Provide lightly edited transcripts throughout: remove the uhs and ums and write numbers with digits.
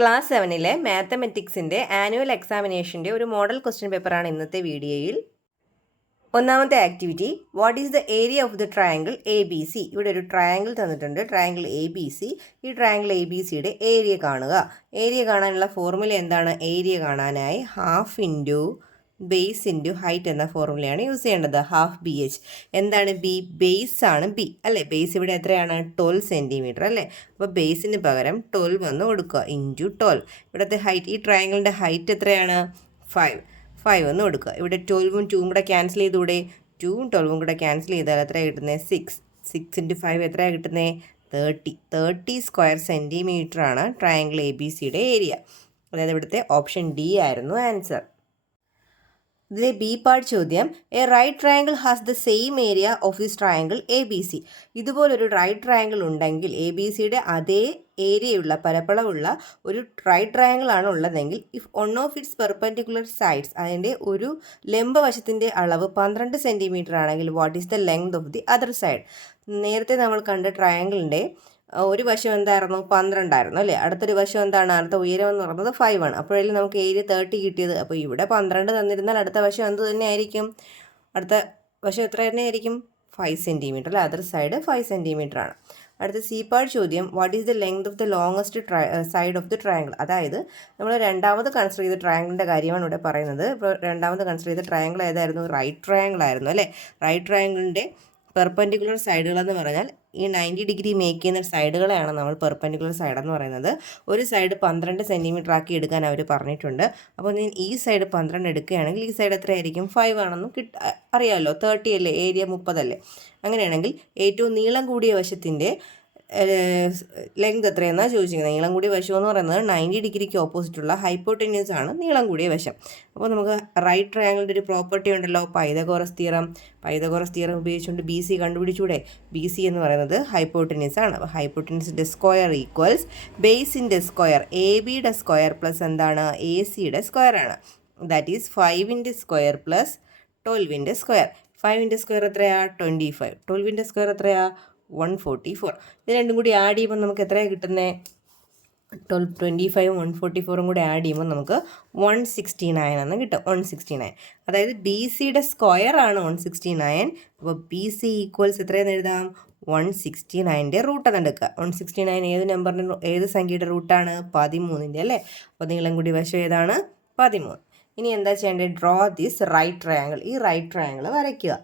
Class 7-ലെ മാത്തമെറ്റിക്സിൻ്റെ annual എക്സാമിനേഷൻ്റെ ഒരു model question പേപ്പറാണ് ഇന്നത്തെ വീഡിയോയിൽ. ഒന്നാമത്തെ activity, what is the area of the triangle A B C. ഇവിടെ ഒരു ട്രയാങ്കിൾ തന്നിട്ടുണ്ട്, ട്രയാങ്കിൾ എ ബി സി. ഈ ട്രയാങ്കിൾ എ ബി സിയുടെ ഏരിയ കാണുക. ഏരിയ കാണാനുള്ള ഫോർമുല എന്താണ്? ഏരിയ കാണാനായി half into base into height എന്ന ഫോർമുലയാണ് യൂസ് ചെയ്യേണ്ടത്. Half B H. എന്താണ് ബി? ബേസ് ആണ് ബി അല്ലേ. ബേസ് ഇവിടെ എത്രയാണ്? 12 സെൻറ്റിമീറ്റർ അല്ലേ. അപ്പോൾ ബേസിന് പകരം 12 വന്ന് കൊടുക്കുക, ഇൻറ്റു 12. ഇവിടുത്തെ ഹൈറ്റ്, ഈ ട്രയാങ്കിളിൻ്റെ ഹൈറ്റ് എത്രയാണ്? 5 എന്ന് കൊടുക്കുക. ഇവിടെ 12ഉം 2ഉം കൂടെ ക്യാൻസൽ ചെയ്തുകൂടെ? 2ഉം 12ഉം കൂടെ ക്യാൻസൽ ചെയ്താൽ എത്രയാണ് കിട്ടുന്നത്? 6 ഇൻറ്റു 5 എത്രയാണ് കിട്ടുന്നത്? 30 സ്ക്വയർ സെൻറ്റിമീറ്റർ ആണ് ട്രയാങ്കിൾ എ ബി സിയുടെ ഏരിയ. അതായത് ഇവിടുത്തെ ഓപ്ഷൻ ഡി ആയിരുന്നു ആൻസർ. ഇതിലെ ബി പാർട്ട് ചോദ്യം, a right triangle has the same area of this triangle A B C. ഇതുപോലൊരു റൈറ്റ് ട്രയാങ്കിൾ ഉണ്ടെങ്കിൽ എ ബി സിയുടെ അതേ ഏരിയയുള്ള പരപ്പളവുള്ള ഒരു റൈറ്റ് ട്രയാങ്കിൾ ആണ് ഉള്ളതെങ്കിൽ if one of its perpendicular sides, അതിൻ്റെ ഒരു ലംബവശത്തിൻ്റെ അളവ് 12 സെൻറ്റിമീറ്റർ ആണെങ്കിൽ what is the length of the other side. നേരത്തെ നമ്മൾ കണ്ട ട്രയാങ്കിളിൻ്റെ ഒരു വശം എന്തായിരുന്നു? 12 ആയിരുന്നു അല്ലേ. അടുത്തൊരു വശം എന്താണ്? അടുത്ത ഉയരം എന്ന് പറയുന്നത് 5 ആണ്. അപ്പോഴേലും നമുക്ക് ഏരിയ 30 കിട്ടിയത്. അപ്പോൾ ഇവിടെ 12 തന്നിരുന്നാൽ അടുത്ത വശം എന്ത് തന്നെ ആയിരിക്കും? അടുത്ത വശം എത്ര തന്നെ ആയിരിക്കും? 5 സെൻറ്റിമീറ്റർ അല്ലേ. അതർ സൈഡ് 5 സെൻറ്റിമീറ്റർ ആണ്. അടുത്ത സി പാർട്ട് ചോദ്യം, what is the length of the longest side of the triangle. അതായത് നമ്മൾ രണ്ടാമത് കൺസിഡർ ചെയ്ത ട്രയാങ്കിളിൻ്റെ കാര്യമാണ് ഇവിടെ പറയുന്നത്. ഇപ്പോൾ രണ്ടാമത് കൺസിഡർ ചെയ്ത ട്രയാങ്കിൾ ഏതായിരുന്നു? റൈറ്റ് ട്രയാങ്കിൾ ആയിരുന്നു അല്ലേ. റൈറ്റ് ട്രയാങ്കിളിൻ്റെ പെർപെൻഡിക്കുലർ സൈഡുകളെന്ന് പറഞ്ഞാൽ ഈ 90 ഡിഗ്രി മേക്ക് ചെയ്യുന്ന സൈഡുകളെയാണ് നമ്മൾ പെർപെൻഡിക്കുലർ സൈഡെന്ന് പറയുന്നത്. ഒരു സൈഡ് 12 സെൻറ്റിമീറ്റർ ആക്കി എടുക്കാൻ അവർ പറഞ്ഞിട്ടുണ്ട്. അപ്പോൾ ഞാൻ ഈ സൈഡ് 12 എടുക്കുകയാണെങ്കിൽ ഈ സൈഡ് എത്രയായിരിക്കും? 5 ആണെന്നും അറിയാമല്ലോ. 30 അല്ലേ, ഏരിയ 30 അല്ലേ. അങ്ങനെയാണെങ്കിൽ ഏറ്റവും നീളം കൂടിയ വശത്തിൻ്റെ ലെങ്ത് എത്രയെന്നാണ് ചോദിച്ചിരിക്കുന്നത്. നീളം കൂടിയ വശം എന്ന് പറയുന്നത് 90 ഡിഗ്രിക്ക് ഓപ്പോസിറ്റുള്ള ഹൈപ്പോട്ടന്യൂസ് ആണ് നീളം കൂടിയ വശം. അപ്പോൾ നമുക്ക് റൈറ്റ് ട്രയാങ്കിളിൻ്റെ ഒരു പ്രോപ്പർട്ടി ഉണ്ടല്ലോ, പൈതഗോറസ് തിയറം. പൈതഗോറസ് തിയറം ഉപയോഗിച്ചുകൊണ്ട് ബി സി കണ്ടുപിടിച്ചൂടെ? ബി സി എന്ന് പറയുന്നത് ഹൈപ്പോട്ടന്യൂസ് ആണ്. അപ്പോൾ ഹൈപ്പോട്ടന്യൂസിൻ്റെ സ്ക്വയർ ഈക്വൽസ് ബേസിൻ്റെ സ്ക്വയർ, എ ബിയുടെ സ്ക്വയർ പ്ലസ് എന്താണ്? എ സിയുടെ സ്ക്വയർ ആണ്. ദാറ്റ് ഈസ് 5ൻ്റെ സ്ക്വയർ പ്ലസ് 12ൻ്റെ സ്ക്വയർ. 5ൻ്റെ സ്ക്വയർ എത്രയാണ്? 25. 12ൻ്റെ സ്ക്വയർ എത്രയാണ്? 144. ഇത് രണ്ടും കൂടി ആഡ് ചെയ്യുമ്പോൾ നമുക്ക് എത്രയാണ് കിട്ടുന്നത്? 25ഉം 144ഉം കൂടി ആഡ് ചെയ്യുമ്പോൾ നമുക്ക് 169 എന്ന് കിട്ടും. 169. അതായത് ബി സിയുടെ സ്ക്വയർ ആണ് 169. അപ്പോൾ ബി സി ഈക്വൽസ് എത്രയെന്ന് എഴുതാം? 169ൻ്റെ റൂട്ട് എന്നെടുക്കുക. 169 ഏത് നമ്പറിൻ്റെ, ഏത് സംഖ്യയുടെ റൂട്ടാണ്? 13ൻ്റെ അല്ലേ. അപ്പോൾ നീളം കൂടി വശം ഏതാണ്? 13. ഇനി എന്താ ചെയ്യേണ്ടത്? Draw this right triangle. ഈ റൈറ്റ് ട്രയാങ്കിൾ വരയ്ക്കുക.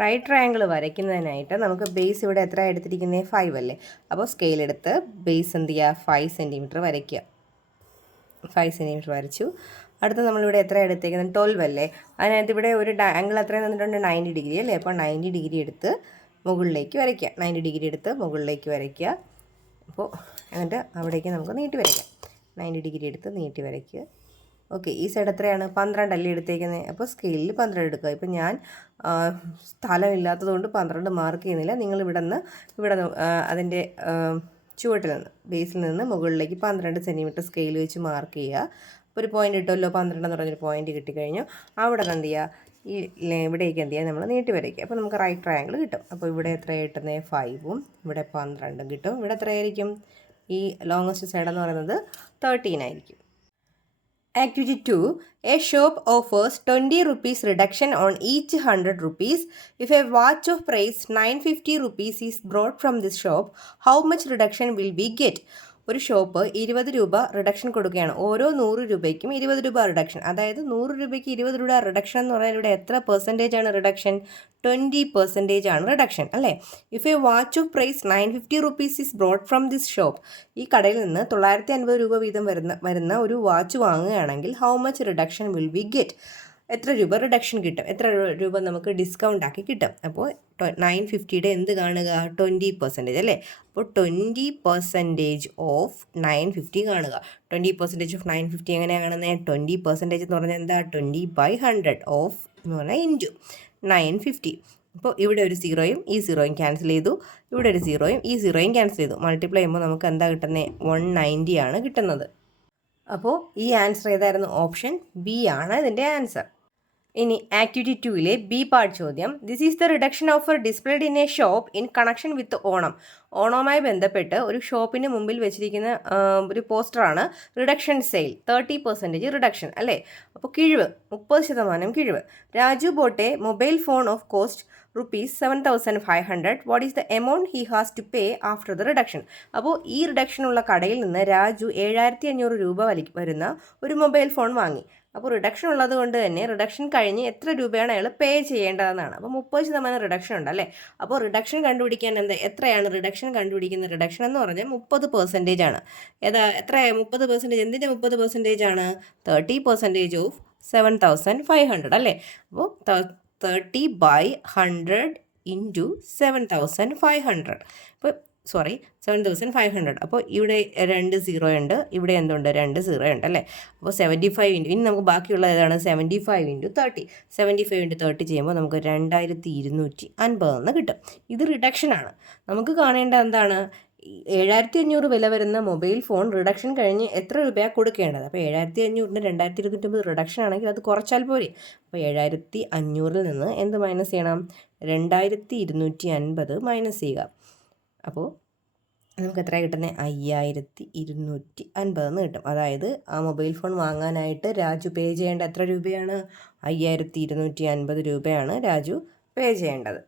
റൈറ്റ് ട്രയാങ്കിൾ വരയ്ക്കുന്നതിനായിട്ട് നമുക്ക് ബേസ് ഇവിടെ എത്ര എടുത്തിരിക്കുന്നത്? 5 അല്ലേ. അപ്പോൾ സ്കെയിൽ എടുത്ത് ബേസ് എന്ത് ചെയ്യുക? 5 സെൻറ്റിമീറ്റർ വരയ്ക്കുക. 5 സെൻറ്റിമീറ്റർ വരച്ചു. അടുത്ത് നമ്മളിവിടെ എത്ര എടുത്തേക്കുന്നത്? 12 അല്ലേ. അതിനകത്ത് ഇവിടെ ഒരു ആംഗിൾ എത്രയും തന്നിട്ടുണ്ട്? 90 ഡിഗ്രി അല്ലേ. അപ്പോൾ 90 ഡിഗ്രി എടുത്ത് മുകളിലേക്ക് വരയ്ക്കുക. 90 ഡിഗ്രി എടുത്ത് മുകളിലേക്ക് വരയ്ക്കുക. അപ്പോൾ എന്നിട്ട് അവിടേക്ക് നമുക്ക് നീട്ടി വരയ്ക്കാം. 90 ഡിഗ്രി എടുത്ത് നീട്ടി വരയ്ക്കുക. ഓക്കെ, ഈ സൈഡ് എത്രയാണ്? 12 അല്ലേ എടുത്തേക്കുന്നത്. അപ്പോൾ സ്കെയിലിൽ 12 എടുക്കുക. ഇപ്പം ഞാൻ സ്ഥലമില്ലാത്തത് കൊണ്ട് 12 മാർക്ക് ചെയ്യുന്നില്ല. നിങ്ങൾ ഇവിടെ അതിൻ്റെ ചുവട്ടിൽ നിന്ന്, ബേസിൽ നിന്ന് മുകളിലേക്ക് 12 സെൻറ്റിമീറ്റർ സ്കെയിൽ വെച്ച് മാർക്ക് ചെയ്യുക. അപ്പോൾ ഒരു പോയിൻ്റ് കിട്ടുമല്ലോ, 12 എന്ന് പറഞ്ഞൊരു പോയിൻ്റ് കിട്ടിക്കഴിഞ്ഞു. അവിടെ എന്ത് ചെയ്യുക? ഈ ഇവിടേക്ക് എന്ത് ചെയ്യുക? നമ്മൾ നീട്ടി വരയ്ക്കുക. അപ്പോൾ നമുക്ക് റൈറ്റ് ട്രയാങ്കിൾ കിട്ടും. അപ്പോൾ ഇവിടെ എത്രയാണ് കിട്ടുന്നത്? 5ഉം ഇവിടെ 12ഉം കിട്ടും. ഇവിടെ എത്രയായിരിക്കും? ഈ ലോങ്ങസ്റ്റ് സൈഡ് എന്ന് പറയുന്നത് 13 ആയിരിക്കും. Activity 2. A shop offers 20 rupees reduction on each 100 rupees. If a watch of price 950 rupees is brought from this shop, how much reduction will we get? ഒരു ഷോപ്പ് 20 രൂപ റിഡക്ഷൻ കൊടുക്കുകയാണ്. ഓരോ 100 രൂപയ്ക്കും 20 രൂപ റിഡക്ഷൻ. അതായത് 100 രൂപയ്ക്ക് 20 രൂപ റിഡക്ഷൻ എന്ന് പറഞ്ഞാൽ ഇവിടെ എത്ര പെർസെൻറ്റേജ് ആണ് റിഡക്ഷൻ? 20% ആണ് റിഡക്ഷൻ അല്ലേ. If a watch of price 950 rupees is brought from this shop, ഈ കടയിൽ നിന്ന് 950 രൂപ വീതം വരുന്ന ഒരു വാച്ച് വാങ്ങുകയാണെങ്കിൽ how much reduction will we get? എത്ര രൂപ റിഡക്ഷൻ കിട്ടും? എത്ര രൂപ നമുക്ക് ഡിസ്കൗണ്ട് ആക്കി കിട്ടും? അപ്പോൾ 950യുടെ എന്ത് കാണുക? 20% അല്ലേ. അപ്പോൾ 20% ഓഫ് 950 കാണുക. 20% ഓഫ് 950 എങ്ങനെയാണ് കാണുന്നത്? 20% എന്ന് പറഞ്ഞാൽ എന്താ? 20/100 ഓഫ് എന്ന് പറഞ്ഞാൽ ഇൻറ്റു 950. അപ്പോൾ ഇവിടെ ഒരു 0യും ഈ 0യും ക്യാൻസൽ ചെയ്തു. ഇവിടെ ഒരു 0യും ഈ 0യും ക്യാൻസൽ ചെയ്തു. മൾട്ടിപ്ലൈ ചെയ്യുമ്പോൾ നമുക്ക് എന്താ കിട്ടുന്നത്? 190 ആണ് കിട്ടുന്നത്. അപ്പോൾ ഈ ആൻസർ ഏതായിരുന്നു? ഓപ്ഷൻ ബി ആണ് ഇതിൻ്റെ ആൻസർ. ഇനി ആക്ടിവിറ്റി 2-ലെ ബി പാർട്ട് ചോദ്യം. This is the reduction offer displayed in a shop in connection with Onam. ഓണവുമായി ബന്ധപ്പെട്ട് ഒരു ഷോപ്പിന് മുമ്പിൽ വെച്ചിരിക്കുന്ന ഒരു പോസ്റ്ററാണ് റിഡക്ഷൻ സെയിൽ 30% റിഡക്ഷൻ അല്ലേ. അപ്പോൾ കിഴിവ് 30% കിഴിവ്. Raju bought a mobile phone of cost ₹7,500. What is the amount he has to pay after the reduction. അപ്പോൾ ഈ റിഡക്ഷനുള്ള കടയിൽ നിന്ന് രാജു 7,500 രൂപ വരുന്ന ഒരു മൊബൈൽ ഫോൺ വാങ്ങി. അപ്പോൾ റിഡക്ഷൻ ഉള്ളത് കൊണ്ട് തന്നെ റിഡക്ഷൻ കഴിഞ്ഞ് എത്ര രൂപയാണ് അയാൾ പേ ചെയ്യേണ്ടതെന്നാണ്. അപ്പോൾ 30% റിഡക്ഷൻ ഉണ്ട് അല്ലേ. അപ്പോൾ റിഡക്ഷൻ കണ്ടുപിടിക്കാൻ എത്രയാണ് റിഡക്ഷൻ കണ്ടുപിടിക്കുന്ന റിഡക്ഷൻ എന്ന് പറഞ്ഞാൽ 30% ആണ്. എത്രയാണ് 30%? എന്തിൻ്റെ 30% ആണ്? 30% ഓഫ് 7,500 അല്ലേ. അപ്പോൾ 30/100 ഇൻറ്റു 7,500. അപ്പോൾ 7,500. അപ്പോൾ ഇവിടെ 2 0 ഉണ്ട്, ഇവിടെ എന്തുണ്ട്? 2 0 ഉണ്ട് അല്ലേ. അപ്പോൾ 75 ഇനി നമുക്ക് ബാക്കിയുള്ളത് ഏതാണ്? 75 × 30. 75 × 30 ചെയ്യുമ്പോൾ നമുക്ക് 2,250 എന്ന് കിട്ടും. ഇത് റിഡക്ഷനാണ്. നമുക്ക് കാണേണ്ട എന്താണ്? 7,500 വില വരുന്ന മൊബൈൽ ഫോൺ റിഡക്ഷൻ കഴിഞ്ഞ് എത്ര രൂപയാണ് കൊടുക്കേണ്ടത്. അപ്പോൾ 7,500-ന് 2,250 റിഡക്ഷൻ ആണെങ്കിൽ അത് കുറച്ചാൽ പോരെ. അപ്പോൾ 7,500-ൽ നിന്ന് എന്ത് മൈനസ് ചെയ്യണം? 2,250 മൈനസ് ചെയ്യുക. അപ്പോൾ നമുക്ക് എത്ര കിട്ടുന്നത്? 5,250 എന്ന് കിട്ടും. അതായത് ആ മൊബൈൽ ഫോൺ വാങ്ങാനായിട്ട് രാജു പേ ചെയ്യേണ്ട എത്ര രൂപയാണ്? 5,250 രൂപയാണ് രാജു പേ ചെയ്യേണ്ടത്.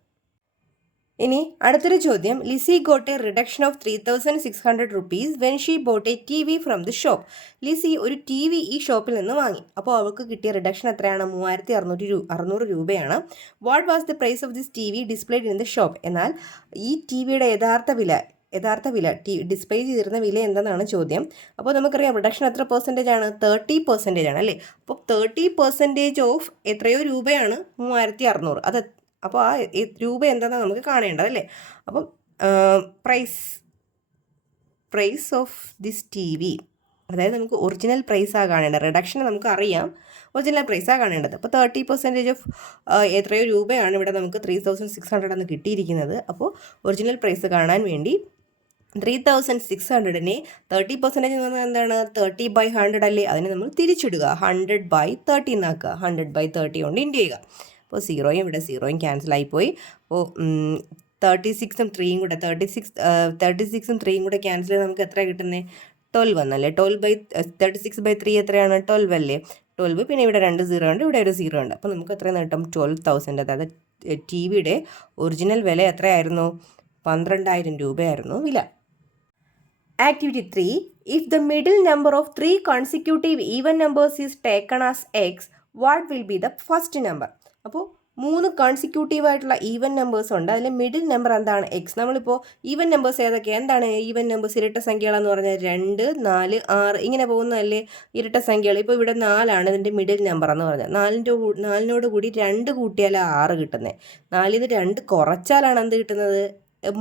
ഇനി അടുത്തൊരു ചോദ്യം. Lissy got a reduction of 3,600 rupees when she bought a TV from the shop. Lissy ഒരു TV ഈ ഷോപ്പിൽ നിന്ന് വാങ്ങി. അപ്പോൾ അവൾക്ക് കിട്ടിയ റിഡക്ഷൻ എത്രയാണ്? 3,600 രൂപയാണ്. What was the price of this TV displayed in the shop. എന്നാൽ ഈ TVയുടെ യഥാർത്ഥ വില ഡിസ്പ്ലേ ചെയ്തിരുന്ന വില എന്തെന്നാണ് ചോദ്യം. അപ്പോൾ നമുക്കറിയാം റിഡക്ഷൻ എത്ര പെർസെൻറ്റേജ് ആണ്? 30% ആണ് അല്ലേ. അപ്പോൾ 30% ഓഫ് എത്രയോ രൂപയാണ്? 3,600. അപ്പോൾ ആ രൂപ എന്താണെന്ന് നമുക്ക് കാണേണ്ടത് അല്ലേ. അപ്പം പ്രൈസ് ഓഫ് ദിസ് TV, അതായത് നമുക്ക് ഒറിജിനൽ പ്രൈസാണ് കാണേണ്ടത്. റിഡക്ഷൻ നമുക്ക് അറിയാം, ഒറിജിനൽ പ്രൈസാണ് കാണേണ്ടത്. അപ്പോൾ 30% ഓഫ് എത്രയോ രൂപയാണ് ഇവിടെ നമുക്ക് 3,600 എന്ന് കിട്ടിയിരിക്കുന്നത്. അപ്പോൾ ഒറിജിനൽ പ്രൈസ് കാണാൻ വേണ്ടി 3,600-നെ 30% എന്ന് പറഞ്ഞാൽ എന്താണ്? 30/100 അല്ലേ. അതിനെ നമ്മൾ തിരിച്ചിടുക, 100/30 എന്നാക്കുക. 100/30 കൊണ്ട് ഇൻറ്റു ചെയ്യുക. അപ്പോൾ 0യും ഇവിടെ 0യും ക്യാൻസലായിപ്പോയി. അപ്പോൾ 36ഉം 3യും കൂടെ 36ഉം 3യും കൂടെ ക്യാൻസൽ ചെയ്ത് നമുക്ക് എത്ര കിട്ടുന്നത്? 12 എന്നല്ലേ. 36/3 എത്രയാണ്? 12 അല്ലേ. 12. പിന്നെ ഇവിടെ 2 0 ഉണ്ട്, ഇവിടെ ഒരു 0 ഉണ്ട്. അപ്പോൾ നമുക്ക് എത്ര കിട്ടും? 12,000. അതായത് TVയുടെ ഒറിജിനൽ വില എത്രയായിരുന്നു? 12,000 രൂപയായിരുന്നു വില. Activity 3. If the middle number of 3 consecutive even numbers is taken as x, what will be the first number? അപ്പോൾ 3 കോൺസിക്യൂട്ടീവായിട്ടുള്ള ഈവൻ നമ്പേഴ്സ് ഉണ്ട്. അതിൽ മിഡിൽ നമ്പർ എന്താണ്? എക്സ്. നമ്മളിപ്പോൾ ഈവൻ നമ്പേഴ്സ് ഏതൊക്കെയാണ്? എന്താണ് ഈവൻ നമ്പേഴ്സ്? ഇരട്ട സംഖ്യകളെന്ന് പറഞ്ഞാൽ 2, 4, 6 ഇങ്ങനെ പോകുന്നതല്ലേ ഇരട്ട സംഖ്യകൾ. ഇപ്പോൾ ഇവിടെ 4 ഇതിൻ്റെ മിഡിൽ നമ്പർ എന്ന് പറഞ്ഞാൽ 4നോട് കൂടി 2 കൂട്ടിയാൽ 6 കിട്ടുന്നത്. 4-ന് 2 കുറച്ചാലാണ് എന്ത് കിട്ടുന്നത്?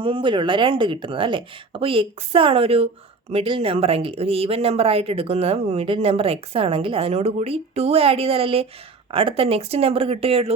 മുമ്പിലുള്ള 2 കിട്ടുന്നത് അല്ലേ. അപ്പോൾ എക്സ് ആണ് ഒരു മിഡിൽ നമ്പർ എങ്കിൽ, ഒരു ഈവൻ നമ്പർ ആയിട്ട് എടുക്കുന്നത് മിഡിൽ നമ്പർ എക്സ് ആണെങ്കിൽ അതിനോട് കൂടി 2 ആഡ് ചെയ്താലല്ലേ അടുത്ത നെക്സ്റ്റ് നമ്പർ കിട്ടുകയുള്ളൂ.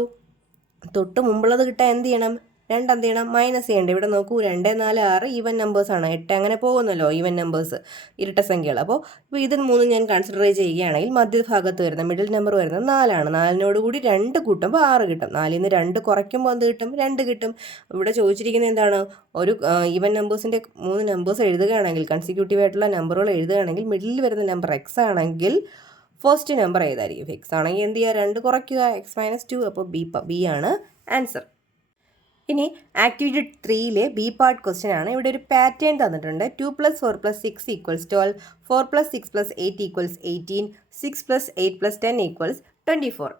തൊട്ട് മുമ്പുള്ളത് കിട്ടാൻ എന്ത് ചെയ്യണം? 2 എന്ത് ചെയ്യണം? മൈനസ് ചെയ്യേണ്ടത്. ഇവിടെ നോക്കൂ, 2, 4, 6 ഈവൻ നമ്പേഴ്സാണ്. 8 അങ്ങനെ പോകുന്നല്ലോ ഈവൻ നമ്പേഴ്സ്, ഇരട്ട സംഖ്യകൾ. അപ്പോൾ ഇത് 3 ഞാൻ കൺസിഡർ ചെയ്യുകയാണെങ്കിൽ മധ്യഭാഗത്ത് വരുന്ന മിഡിൽ നമ്പർ വരുന്നത് 4 ആണ്. 4നോട് കൂടി 2 കൂട്ടുമ്പോൾ 6 കിട്ടും. 4-ന് 2 കുറയ്ക്കുമ്പോൾ എന്ത് കിട്ടും? 2 കിട്ടും. ഇവിടെ ചോദിച്ചിരിക്കുന്നത് എന്താണ്? ഒരു ഈവൻ നമ്പേഴ്സിൻ്റെ 3 നമ്പേഴ്സ് എഴുതുകയാണെങ്കിൽ, കൺസിക്യൂട്ടീവ് ആയിട്ടുള്ള നമ്പറുകൾ എഴുതുകയാണെങ്കിൽ മിഡിലിൽ വരുന്ന നമ്പർ എക്സ് ആണെങ്കിൽ ഫസ്റ്റ് നമ്പർ ഏതായിരിക്കും? എക്സ് ആണെങ്കിൽ എന്ത് ചെയ്യുക? 2 കുറയ്ക്കുക, x-2. അപ്പോൾ ബി ആണ് ആൻസർ. ഇനി ആക്ടിവിറ്റി 3-ലെ ബി പാർട്ട് ക്വസ്റ്റ്യൻ ആണ്. ഇവിടെ ഒരു പാറ്റേൺ തന്നിട്ടുണ്ട്. 2 + 4 + 6 = 12, 4 + 6 + 8 = 18, 6 + 8 + 10 = 24.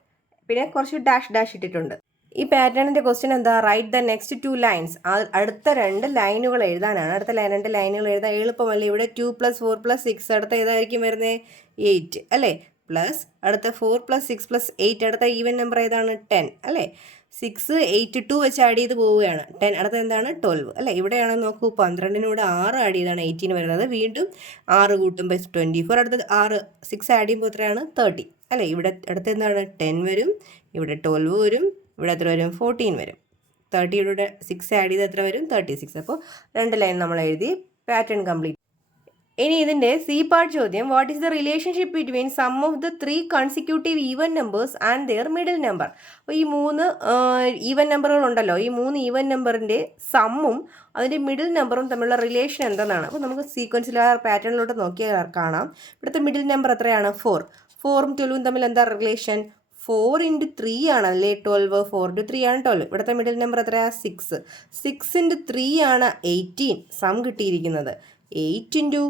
പിന്നെ കുറച്ച് ഡാഷ് ഇട്ടിട്ടുണ്ട്. ഈ പാറ്റേണിൻ്റെ ക്വസ്റ്റ്യൻ എന്താ? Write the next 2 lines. അടുത്ത 2 ലൈനുകൾ എഴുതാനാണ്. അടുത്ത 2 ലൈനുകൾ എഴുതാൻ എളുപ്പമല്ലേ. ഇവിടെ 2 + 4 + 6 അടുത്ത ഏതായിരിക്കും വരുന്നത്? 8 അല്ലേ. പ്ലസ് അടുത്ത 4 + 6 + 8 അടുത്ത ഈവൻ നമ്പർ ഏതാണ്? 10 അല്ലേ. 6, 8, 2 വെച്ച് ആഡ് ചെയ്ത് പോവുകയാണ്. 10 അടുത്ത എന്താണ്? 12 അല്ലേ. ഇവിടെയാണ് നോക്കൂ, 12-നൂടെ 6 ആഡ് ചെയ്താണ് 18 വരുന്നത്. വീണ്ടും 6 കൂട്ടുമ്പോൾ 24. അടുത്ത 6 ആഡ് ചെയ്യുമ്പോൾ എത്രയാണ്? 30 അല്ലേ. ഇവിടെ അടുത്ത എന്താണ്? 10 വരും, ഇവിടെ 12 വരും, ഇവിടെ എത്ര വരും? 14 വരും. 30-യുടെ 6 ആഡ് ചെയ്ത് എത്ര വരും? 36. അപ്പോൾ 2 ലൈൻ നമ്മൾ എഴുതി. Pattern complete. ഇനി ഇതിൻ്റെ സി പാർട്ട് ചോദ്യം, what is the relationship between sum of the 3 consecutive even numbers and their middle number. അപ്പോൾ ഈ 3 ഈവൻ നമ്പറുകളുണ്ടല്ലോ, ഈ 3 ഈവൻ നമ്പറിൻ്റെ സമ്മും അതിൻ്റെ മിഡിൽ നമ്പറും തമ്മിലുള്ള റിലേഷൻ എന്തെന്നാണ്. അപ്പോൾ നമുക്ക് സീക്വൻസിൽ ആ പാറ്റേണിലോട്ട് നോക്കിയാൽ കാണാം. ഇവിടുത്തെ മിഡിൽ നമ്പർ എത്രയാണ്? 4. 4ഉം 12ഉം തമ്മിൽ എന്താ റിലേഷൻ? 4 × 3 ആണ് അല്ലേ 12. 4 × 3 ആണ് 12. ഇവിടുത്തെ മിഡിൽ നമ്പർ എത്രയാണ്? 6. 6 × 3 ആണ് 18 സം കിട്ടിയിരിക്കുന്നത്. 8 ×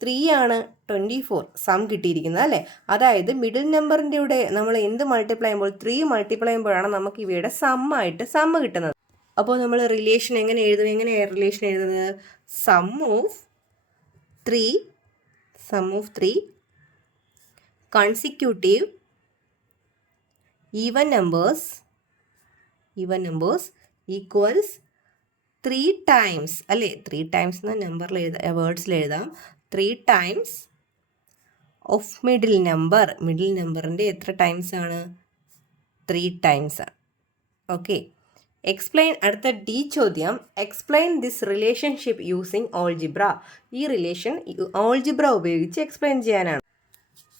3 ആണ് 24 സം കിട്ടിയിരിക്കുന്നത് അല്ലേ. അതായത് മിഡിൽ നമ്പറിൻ്റെ കൂടെ നമ്മൾ എന്ത് മൾട്ടിപ്ലൈ ചെയ്യുമ്പോൾ 3 മൾട്ടിപ്ലൈ ചെയ്യുമ്പോഴാണ് നമുക്ക് ഇവയുടെ സമ്മായിട്ട് സമ്മ് കിട്ടുന്നത്. അപ്പോൾ നമ്മൾ റിലേഷൻ എങ്ങനെ എഴുതും? എങ്ങനെയാണ് റിലേഷൻ എഴുതുന്നത്? Sum of 3 consecutive even numbers equals 3 times അല്ലേ. 3 ടൈംസ് എന്ന നമ്പറിൽ വേർഡ്സിൽ എഴുതാം. 3 ടൈംസ് ഓഫ് മിഡിൽ നമ്പറിൻ്റെ എത്ര ടൈംസ് ആണ്? 3 ടൈംസ് ആണ്. ഓക്കെ. എക്സ്പ്ലെയിൻ. അടുത്ത ഡി ചോദ്യം, explain this relationship using algebra. ഈ റിലേഷൻ ഓൾജിബ്ര ഉപയോഗിച്ച് എക്സ്പ്ലെയിൻ ചെയ്യാനാണ്.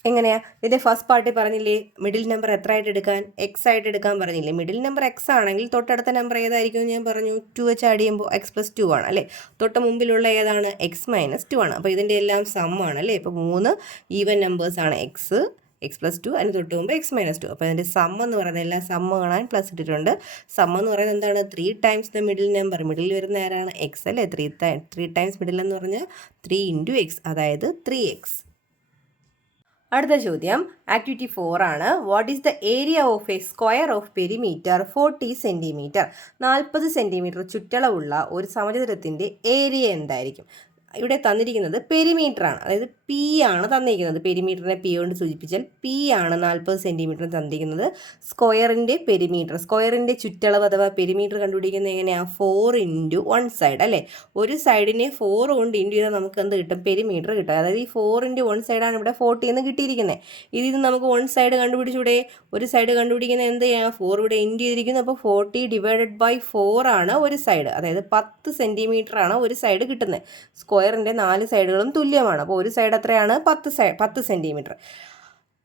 എങ്ങനെയാ? ഇതിൻ്റെ ഫസ്റ്റ് പാർട്ടി പറഞ്ഞില്ലേ മിഡിൽ നമ്പർ എത്ര ആയിട്ട് എടുക്കാൻ? എക്സ് ആയിട്ട് എടുക്കാൻ പറഞ്ഞില്ലേ. മിഡിൽ നമ്പർ എക്സ് ആണെങ്കിൽ തൊട്ടടുത്ത നമ്പർ ഏതായിരിക്കും ഞാൻ പറഞ്ഞു? 2 വെച്ച് ആഡ് ചെയ്യുമ്പോൾ x + 2 ആണ് അല്ലേ. തൊട്ട് മുമ്പിലുള്ള ഏതാണ്? x - 2 ആണ്. അപ്പോൾ ഇതിൻ്റെ എല്ലാം സമ്മാണ് അല്ലേ. ഇപ്പോൾ 3 ഈവൻ നമ്പേഴ്സാണ് x + 2, അതിന് തൊട്ട് മുമ്പ് x - 2. അപ്പോൾ അതിൻ്റെ സം എന്ന് പറയുന്നത് എല്ലാം സമ്മ് കാണാൻ പ്ലസ് ഇട്ടിട്ടുണ്ട്. സം എന്ന് പറയുന്നത് എന്താണ്? 3 times the middle number. Middle വരുന്ന ആരാണ്? x അല്ലേ. 3 ടൈംസ് മിഡിൽ എന്ന് പറഞ്ഞാൽ 3 × x, അതായത് 3x. അടുത്ത ചോദ്യം ആക്ടിവിറ്റി 4 ആണ്. What is the area of a square of perimeter 40 centimetre? 40 centimetre ചുറ്റളവുള്ള ഒരു സമചതുരത്തിൻ്റെ ഏരിയ എന്തായിരിക്കും? ഇവിടെ തന്നിരിക്കുന്നത് പെരിമീറ്റർ ആണ്, അതായത് പി ആണ് തന്നിരിക്കുന്നത്. പെരിമീറ്ററിനെ പി കൊണ്ട് സൂചിപ്പിച്ചാൽ പി ആണ് 40 സെൻറ്റിമീറ്റർ തന്നിരിക്കുന്നത്. സ്ക്വയറിൻ്റെ പെരിമീറ്റർ, സ്ക്വയറിൻ്റെ ചുറ്റളവ് അഥവാ പെരിമീറ്റർ കണ്ടുപിടിക്കുന്നത് എങ്ങനെയാണ്? 4 × 1 സൈഡ് അല്ലേ. ഒരു സൈഡിനെ 4 കൊണ്ട് ഇൻറ്റു ചെയ്താൽ നമുക്ക് എന്ത് കിട്ടും? പെരിമീറ്റർ കിട്ടും. അതായത് ഈ 4 × 1 സൈഡാണ് ഇവിടെ 40 എന്ന് കിട്ടിയിരിക്കുന്നത്. ഇതിൽ നമുക്ക് 1 സൈഡ് കണ്ടുപിടിച്ചൂടെ? ഒരു സൈഡ് കണ്ടുപിടിക്കുന്നത് എന്ത് ചെയ്യാം? 4 ഇവിടെ ഇൻറ്റു ചെയ്തിരിക്കുന്നു. അപ്പോൾ 40 ÷ 4 ആണ് ഒരു സൈഡ്, അതായത് 10 സെൻറ്റിമീറ്റർ ആണ് ഒരു സൈഡ് കിട്ടുന്നത്. സ്ക്വയറിൻ്റെ 4 സൈഡുകളും തുല്യമാണ്. അപ്പോൾ ഒരു സൈഡ് എത്രയാണ്? 10 സെൻറ്റിമീറ്റർ.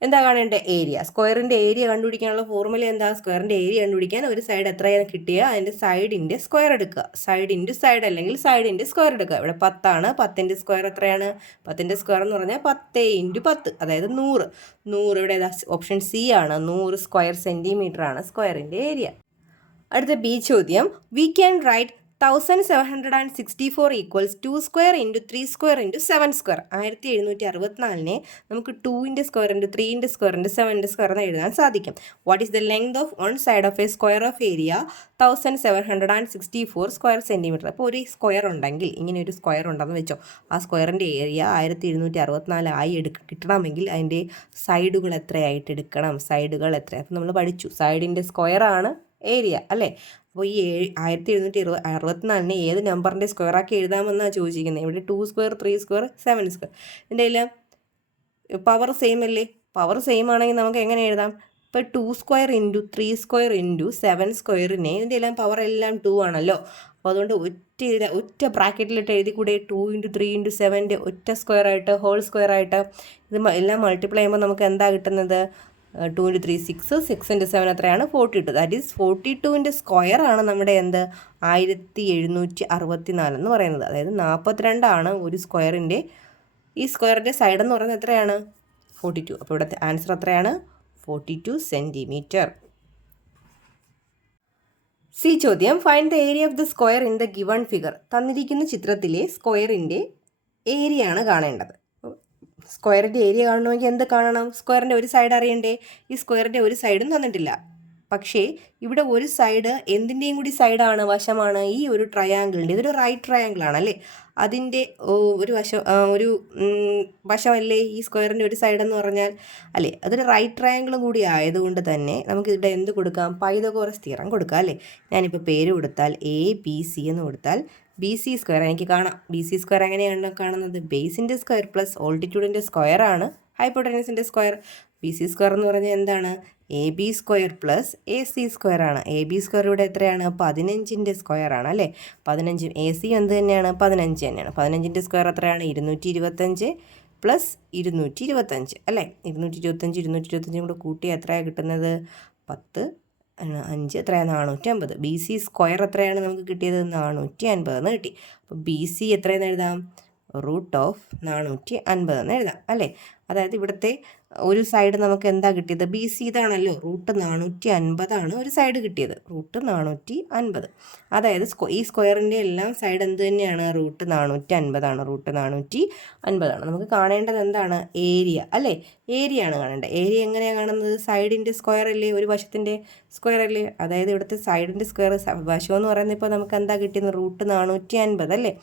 എന്താ കാണേണ്ട? ഏരിയ. സ്ക്വയറിൻ്റെ ഏരിയ കണ്ടുപിടിക്കാനുള്ള ഫോർമുല എന്താ? സ്ക്വയറിൻ്റെ ഏരിയ കണ്ടുപിടിക്കാൻ ഒരു സൈഡ് എത്രയാണ് കിട്ടിയാൽ അതിൻ്റെ സൈഡിൻ്റെ സ്ക്വയർ എടുക്കുക. സൈഡ് ഇൻറ്റു സൈഡ് അല്ലെങ്കിൽ സൈഡിൻ്റെ സ്ക്വയർ എടുക്കുക. ഇവിടെ 10 ആണ്. 10ൻ്റെ സ്ക്വയർ എത്രയാണ്? 10ൻ്റെ സ്ക്വയർ എന്ന് പറഞ്ഞാൽ 10 × 10, അതായത് 100. ഇവിടെ ഓപ്ഷൻ സി ആണ്. 100 സ്ക്വയർ സെൻറ്റിമീറ്റർ ആണ് സ്ക്വയറിൻ്റെ ഏരിയ. അടുത്ത ബി ചോദ്യം, വി ക്യാൻ റൈറ്റ് 1764 ഈക്വൽസ് 2² × 3² × 7². 1764 നമുക്ക് 2ൻ്റെ സ്ക്വയർ × 3ൻ്റെ സ്ക്വയർ × 7ൻ്റെ സ്ക്വയർ എന്ന് എഴുതാൻ സാധിക്കും. What is the length of one side of a square of area 1764 square centimetre? അപ്പോൾ ഒരു സ്ക്വയർ ഉണ്ടെങ്കിൽ, ഇങ്ങനെ ഒരു സ്ക്വയർ ഉണ്ടെന്ന് വെച്ചോ, ആ സ്ക്വയറിൻ്റെ ഏരിയ 1764 ആയി കിട്ടണമെങ്കിൽ അതിൻ്റെ സൈഡുകൾ എത്രയായിട്ട് എടുക്കണം? സൈഡുകൾ എത്ര? അപ്പോൾ നമ്മൾ പഠിച്ചു സൈഡിൻ്റെ സ്ക്വയർ ആണ് ഏരിയ അല്ലേ. അപ്പോൾ ഈ 1764 ഏത് നമ്പറിൻ്റെ സ്ക്വയറാക്കി എഴുതാമെന്നാണ് ചോദിച്ചിരിക്കുന്നത്. ഇവിടെ 2², 3², 7². ഇതിൻ്റെ എല്ലാം പവർ സെയിം അല്ലേ. പവർ സെയിം ആണെങ്കിൽ നമുക്ക് എങ്ങനെ എഴുതാം? ഇപ്പോൾ 2² × 3² × 7² ഇതിൻ്റെ എല്ലാം പവർ എല്ലാം 2 ആണല്ലോ. അപ്പോൾ അതുകൊണ്ട് ഒറ്റ ബ്രാക്കറ്റിലിട്ട് എഴുതി കൂടെ 2 × 3 × 7 ഒറ്റ സ്ക്വയറായിട്ട് ഹോൾ സ്ക്വയറായിട്ട് ഇത് എല്ലാം മൾട്ടിപ്ലൈ ചെയ്യുമ്പോൾ നമുക്ക് എന്താ കിട്ടുന്നത്? 2 × 3 6, 6 × 7 എത്രയാണ്? 42. ദാറ്റ് ഈസ് 42ൻ്റെ സ്ക്വയർ ആണ് നമ്മുടെ എന്ത്? 1764 എന്ന് പറയുന്നത്. അതായത് 42 ആണ് ഒരു സ്ക്വയറിൻ്റെ. ഈ സ്ക്വയറിൻ്റെ സൈഡ് എന്ന് പറയുന്നത് എത്രയാണ്? 42. അപ്പോൾ ഇവിടുത്തെ ആൻസർ എത്രയാണ്? 42 സെൻറ്റിമീറ്റർ. സി ചോദ്യം, find the area of the square in the given figure. തന്നിരിക്കുന്ന ചിത്രത്തിലെ സ്ക്വയറിൻ്റെ ഏരിയ ആണ് കാണേണ്ടത്. സ്ക്വയറിൻ്റെ ഏരിയ കാണണമെങ്കിൽ എന്ത് കാണണം? സ്ക്വയറിൻ്റെ ഒരു സൈഡ് അറിയണ്ടേ? ഈ സ്ക്വയറിൻ്റെ ഒരു സൈഡും തന്നിട്ടില്ല. പക്ഷേ ഇവിടെ ഒരു സൈഡ് എന്തിൻ്റെയും കൂടി സൈഡാണ്, വശമാണ് ഈ ഒരു ട്രയാങ്കിളിൻ്റെ. ഇതൊരു റൈറ്റ് ട്രയാങ്കിൾ ആണല്ലേ. അതിൻ്റെ ഒരു വശമല്ലേ ഈ സ്ക്വയറിൻ്റെ ഒരു സൈഡെന്ന് പറഞ്ഞാൽ അല്ലേ. അതൊരു റൈറ്റ് ട്രയാങ്കിളും കൂടി ആയതുകൊണ്ട് തന്നെ നമുക്കിവിടെ എന്ത് കൊടുക്കാം? പൈതഗോറസ് തിയറം കൊടുക്കാം അല്ലേ. ഞാനിപ്പോൾ പേര് കൊടുത്താൽ ABC എന്ന് കൊടുത്താൽ BC സ്ക്വയർ എനിക്ക് കാണാം. BC സ്ക്വയർ എങ്ങനെയാണ് കാണുന്നത്? ബേസിൻ്റെ സ്ക്വയർ പ്ലസ് ഓൾട്ടിറ്റ്യൂഡിൻ്റെ സ്ക്വയർ ആണ് ഹൈപ്പോട്ടനസിൻ്റെ സ്ക്വയർ. BC സ്ക്വയർ എന്ന് പറഞ്ഞാൽ എന്താണ്? A B square plus A C square ആണ്. എ ബി സ്ക്വയർ ഇവിടെ എത്രയാണ്? 15ൻ്റെ സ്ക്വയർ ആണ് അല്ലേ. 15 എ സി എന്ത് തന്നെയാണ്? 15 തന്നെയാണ്. 15ൻ്റെ സ്ക്വയർ എത്രയാണ്? 225 പ്ലസ് 225 അല്ലേ. 225 കൂടെ കൂട്ടി എത്രയാണ് കിട്ടുന്നത്? 10 5 എത്രയാണ്? 450. ബി സി സ്ക്വയർ എത്രയാണ് നമുക്ക് കിട്ടിയത്? 450 എന്ന് കിട്ടി. അപ്പോൾ ബി സി എത്രയെന്ന് എഴുതാം? √450 എന്ന് എഴുതാം അല്ലേ. അതായത് ഇവിടുത്തെ ഒരു സൈഡ് നമുക്ക് എന്താ കിട്ടിയത്? ബി സി ഇതാണല്ലോ, √450 ഒരു സൈഡ് കിട്ടിയത്, √450. അതായത് ഈ സ്ക്വയറിൻ്റെ എല്ലാം സൈഡ് എന്ത് തന്നെയാണ്? √450 നമുക്ക് കാണേണ്ടത് എന്താണ്? ഏരിയ അല്ലേ. ഏരിയ ആണ് കാണേണ്ടത്. ഏരിയ എങ്ങനെയാണ് കാണുന്നത്? സൈഡിൻ്റെ സ്ക്വയർ അല്ലേ, ഒരു വശത്തിൻ്റെ സ്ക്വയർ അല്ലേ. അതായത് ഇവിടുത്തെ സൈഡിൻ്റെ സ്ക്വയർ വശം എന്ന് പറയുന്നത് ഇപ്പോൾ നമുക്ക് എന്താ കിട്ടിയത്? √450 അല്ലേ.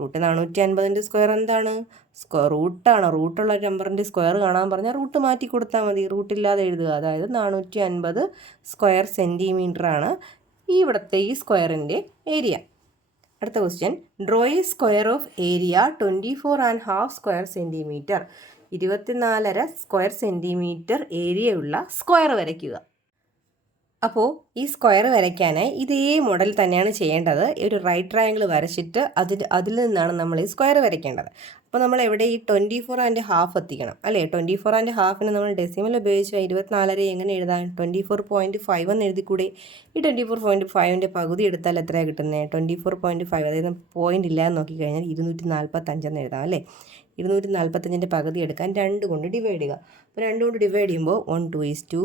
√450ൻ്റെ സ്ക്വയർ എന്താണ്? റൂട്ടാണ്. റൂട്ടുള്ള നമ്പറിൻ്റെ സ്ക്വയർ കാണാൻ പറഞ്ഞാൽ റൂട്ട് മാറ്റി കൊടുത്താൽ മതി, റൂട്ടില്ലാതെ എഴുതുക. അതായത് 450 സ്ക്വയർ സെൻറ്റിമീറ്ററാണ് ഇവിടുത്തെ ഈ സ്ക്വയറിൻ്റെ ഏരിയ. അടുത്ത question, draw a square of area 24.5 square centimetre. 24.5 square centimetre ഏരിയയുള്ള സ്ക്വയർ വരയ്ക്കുക. അപ്പോൾ ഈ സ്ക്വയർ വരയ്ക്കാനായി ഇതേ മോഡൽ തന്നെയാണ് ചെയ്യേണ്ടത്. ഒരു റൈറ്റ് ട്രയാങ്കിൾ വരച്ചിട്ട് അതിൽ നിന്നാണ് നമ്മൾ ഈ സ്ക്വയർ വരയ്ക്കേണ്ടത്. അപ്പോൾ നമ്മൾ എവിടെ ഈ 24.5 എത്തിക്കണം അല്ലേ. 24.5 നമ്മൾ ഡെസിമൽ ഉപയോഗിച്ച് 24.5 എങ്ങനെ എഴുതാൻ? 24.5 എന്ന് എഴുതിക്കൂടെ? ഈ 24.5ൻ്റെ പകുതി എടുത്താൽ എത്രയാണ് കിട്ടുന്നത്? 24.5. അതായത് പോയിൻ്റ് ഇല്ലാന്ന് നോക്കിക്കഴിഞ്ഞാൽ 245 എന്ന് എഴുതാം അല്ലേ. 245ൻ്റെ പകുതി എടുക്കാൻ 2 കൊണ്ട് ഡിവൈഡ് ചെയ്യുക. അപ്പോൾ 2 കൊണ്ട് ഡിവൈഡ് ചെയ്യുമ്പോൾ 1 2 is 2,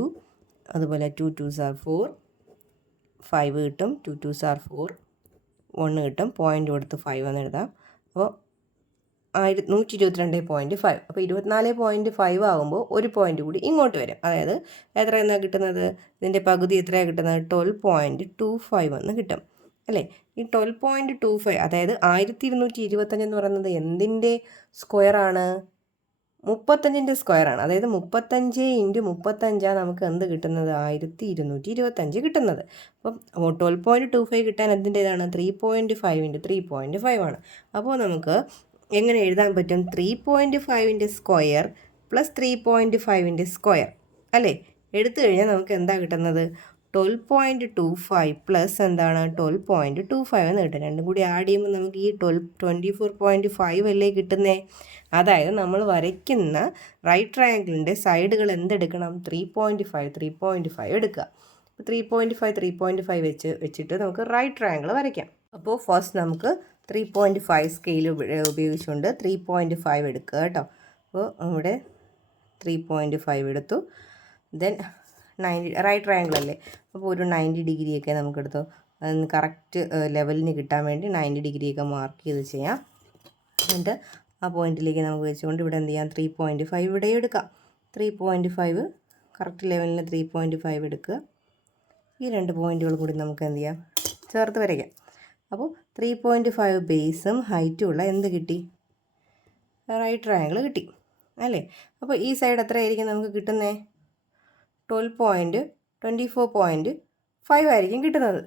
അതുപോലെ 2 2s are 4, 5 കിട്ടും. 2 2s are 4, 1 കിട്ടും. പോയിൻ്റ് കൊടുത്ത് 5 എന്ന് എഴുതാം. അപ്പോൾ 122.5. അപ്പോൾ 24.5 ആകുമ്പോൾ ഒരു പോയിൻ്റ് കൂടി ഇങ്ങോട്ട് വരും. അതായത് എത്രയെന്നാണ് കിട്ടുന്നത്? ഇതിൻ്റെ പകുതി എത്രയാണ് കിട്ടുന്നത്? 12.25 എന്ന് കിട്ടും അല്ലേ. ഈ 12.25 അതായത് 1225 എന്ന് പറയുന്നത് എന്തിൻ്റെ സ്ക്വയറാണ്? 35ൻ്റെ സ്ക്വയറാണ്. അതായത് 35 × 35 നമുക്ക് എന്ത് കിട്ടുന്നത്? 1225 കിട്ടുന്നത്. അപ്പം 12.25 കിട്ടാൻ എന്തിൻ്റെതാണ്? 3.5 × 3.5 ആണ്. അപ്പോൾ നമുക്ക് എങ്ങനെ എഴുതാൻ പറ്റും? 3.5ൻ്റെ സ്ക്വയർ പ്ലസ് 3.5ൻ്റെ സ്ക്വയർ അല്ലേ. എടുത്തു കഴിഞ്ഞാൽ നമുക്ക് എന്താ കിട്ടുന്നത്? 12.25 പ്ലസ് എന്താണ്? 12.25 എന്ന് കിട്ടും. രണ്ടും കൂടി ആഡ് ചെയ്യുമ്പോൾ നമുക്ക് ഈ 24.5 അല്ലേ കിട്ടുന്നേ. അതായത് നമ്മൾ വരയ്ക്കുന്ന റൈറ്റ് ട്രയാങ്കിളിൻ്റെ സൈഡുകൾ എന്തെടുക്കണം? 3.5 എടുക്കുക. 3.5 വെച്ചിട്ട് നമുക്ക് റൈറ്റ് ട്രയാങ്കിൾ വരയ്ക്കാം. അപ്പോൾ ഫസ്റ്റ് നമുക്ക് 3.5 സ്കെയിൽ ഉപയോഗിച്ചുകൊണ്ട് 3.5 എടുക്കുക കേട്ടോ. അപ്പോൾ ഇവിടെ 3.5 എടുത്തു. ദെൻ 90 റൈറ്റ് ട്രയാങ്കിൾ അല്ലേ, അപ്പോൾ ഒരു 90 ഡിഗ്രിയൊക്കെ നമുക്കെടുത്തു. അതിന് കറക്റ്റ് ലെവലിന് കിട്ടാൻ വേണ്ടി 90 ഡിഗ്രിയൊക്കെ മാർക്ക് ചെയ്ത് ചെയ്യാം. എന്നിട്ട് ആ പോയിന്റിലേക്ക് നമുക്ക് വെച്ചുകൊണ്ട് ഇവിടെ എന്ത് ചെയ്യാം? 3.5 ഇവിടെ എടുക്കാം. 3.5 കറക്റ്റ് ലെവലിന് 3.5 എടുക്കുക. ഈ 2 പോയിന്റുകൾ കൂടി നമുക്ക് എന്ത് ചെയ്യാം? ചേർത്ത് വരയ്ക്കാം. അപ്പോൾ 3.5 ബേസും ഹൈറ്റും ഉള്ള എന്ത് കിട്ടി? റൈറ്റ് ട്രയാങ്കിൾ കിട്ടി അല്ലേ. അപ്പോൾ ഈ സൈഡ് എത്രയായിരിക്കും നമുക്ക് കിട്ടുന്നത്? 24.5 ആയിരിക്കും കിട്ടുന്നത്.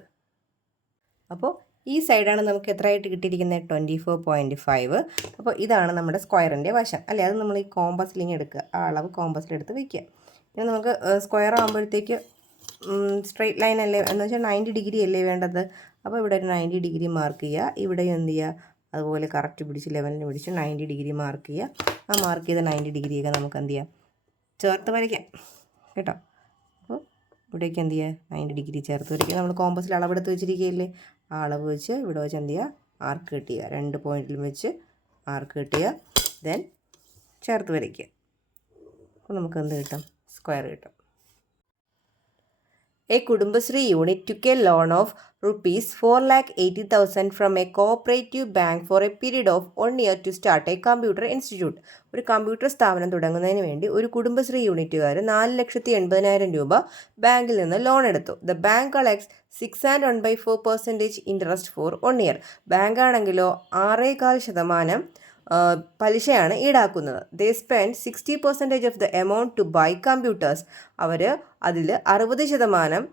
അപ്പോൾ ഈ സൈഡാണ് നമുക്ക് എത്രയായിട്ട് കിട്ടിയിരിക്കുന്നത്? 24.5. അപ്പോൾ ഇതാണ് നമ്മുടെ സ്ക്വയറിൻ്റെ വശം അല്ലേ. അത് നമ്മൾ ഈ കോമ്പസിലിങ് എടുക്കുക, ആ അളവ് കോമ്പസിലെടുത്ത് വയ്ക്കുക. പിന്നെ നമുക്ക് സ്ക്വയർ ആകുമ്പോഴത്തേക്ക് സ്ട്രെയിറ്റ് ലൈൻ അല്ലേ, എന്ന് വെച്ചാൽ 90 ഡിഗ്രി അല്ലേ വേണ്ടത്. അപ്പോൾ ഇവിടെ ഒരു 90 ഡിഗ്രി മാർക്ക് ചെയ്യുക. ഇവിടെ എന്ത് ചെയ്യുക? അതുപോലെ കറക്റ്റ് പിടിച്ച് ലെവലിന് പിടിച്ച് 90 ഡിഗ്രി മാർക്ക് ചെയ്യുക. ആ മാർക്ക് ചെയ്ത 90 ഡിഗ്രിയൊക്കെ നമുക്ക് എന്ത് ചെയ്യാം? ചേർത്ത് വരയ്ക്കാം കേട്ടോ. അപ്പോൾ ഇവിടേക്ക് എന്ത് ചെയ്യുക? 90 ഡിഗ്രി ചേർത്ത് വരയ്ക്കുക. നമ്മൾ കോമ്പസിൽ അളവെടുത്ത് വെച്ചിരിക്കുകയല്ലേ, ആ അളവ് വെച്ച് ഇവിടെ വെച്ച് എന്ത് ചെയ്യുക? ആർക്ക് കട്ട് ചെയ്യുക. 2 പോയിന്റിലും വെച്ച് ആർക്ക് കട്ട് ചെയ്യുക. ദെൻ ചേർത്ത് വരയ്ക്കുക. അപ്പോൾ നമുക്ക് എന്ത് കിട്ടും? സ്ക്വയർ കിട്ടും. A Kudumbashree unit took a loan of rupees 4,80,000 from a cooperative bank for a period of 1 year to start a computer institute. ഒരു കമ്പ്യൂട്ടർ സ്ഥാപനം തുടങ്ങുന്നതിന് വേണ്ടി ഒരു കുടുംബശ്രീ യൂണിറ്റുകാർ 4,80,000 രൂപ ബാങ്കിൽ നിന്ന് ലോൺ എടുത്തു. The bank collects 6 1/4% interest for 1 year. Bank ആണെങ്കിലോ 6.25% പലിശയാണ് ഈടാക്കുന്നത്. They spend 60% of the amount to buy computers. അവർ അതിൽ 60%